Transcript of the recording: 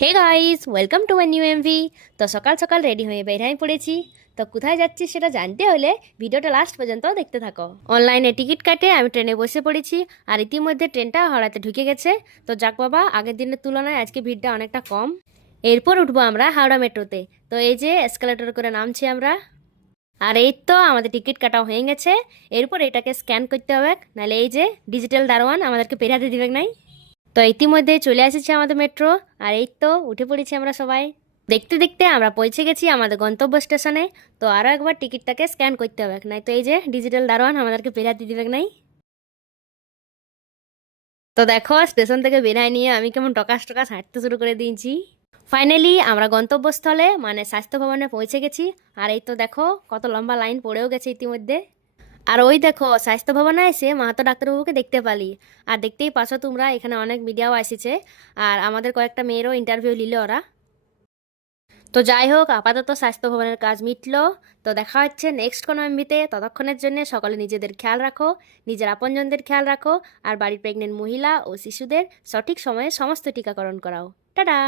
Hey guys, welcome to my new MV. তো সকাল সকাল রেডি হয়ে বের হয়ে পড়েছি। তো কোথায় যাচ্ছি সেটা জানতে হলে ভিডিওটা লাস্ট পর্যন্ত দেখতে থাকো। অনলাইনে টিকিট কাটে আমি ট্রেনে বসে পড়েছি, আর ইতিমধ্যে ট্রেনটা হাওড়াতে ঢুকে গেছে। তো যাক বাবা, আগের দিনের তুলনায় আজকে ভিড়টা অনেকটা কম। এরপর উঠবো আমরা হাওড়া মেট্রোতে। তো এই যে এসকালেটর করে নামছি আমরা। আর এই তো আমাদের টিকিট কাটা হয়ে গেছে। এরপর এটাকে স্ক্যান করতে হবে, নাহলে এই যে ডিজিটাল দারোয়ান আমাদেরকে পেরাতে দিবে নাই। তো ইতিমধ্যে চলে এসেছে আমাদের মেট্রো। আর এই তো উঠে পড়েছি আমরা সবাই। দেখতে দেখতে আমরা পৌঁছে গেছি আমাদের গন্তব্য স্টেশনে। তো আরও একবার টিকিটটাকে স্ক্যান করতে হবে, নাই তো এই যে ডিজিটাল দারোয়ান আমাদেরকে বেরাতে দিবে নাই। তো দেখো, স্টেশন থেকে বেরায় নিয়ে আমি কেমন টকাস টকাস হাঁটতে শুরু করে দিয়েছি। ফাইনালি আমরা গন্তব্যস্থলে মানে স্বাস্থ্য ভবনে পৌঁছে গেছি। আর এই তো দেখো কত লম্বা লাইন পড়েও গেছে ইতিমধ্যে। আর ওই দেখো স্বাস্থ্য ভবনে এসে মাহাতো ডাক্তারবাবুকে দেখতে পালি। আর দেখতেই পাচ্ছ তোমরা, এখানে অনেক মিডিয়াও এসেছে। আর আমাদের কয়েকটা মেয়েরও ইন্টারভিউ নিল ওরা। তো যাই হোক, আপাতত স্বাস্থ্য ভবনের কাজ মিটলো। তো দেখা হচ্ছে নেক্সট কোনো এমবিতে। ততক্ষণের জন্য সকলে নিজেদের খেয়াল রাখো, নিজের আপনজনদের খেয়াল রাখো, আর বাড়ির প্রেগনেন্ট মহিলা ও শিশুদের সঠিক সময়ে সমস্ত টিকাকরণ করাও। টাটা।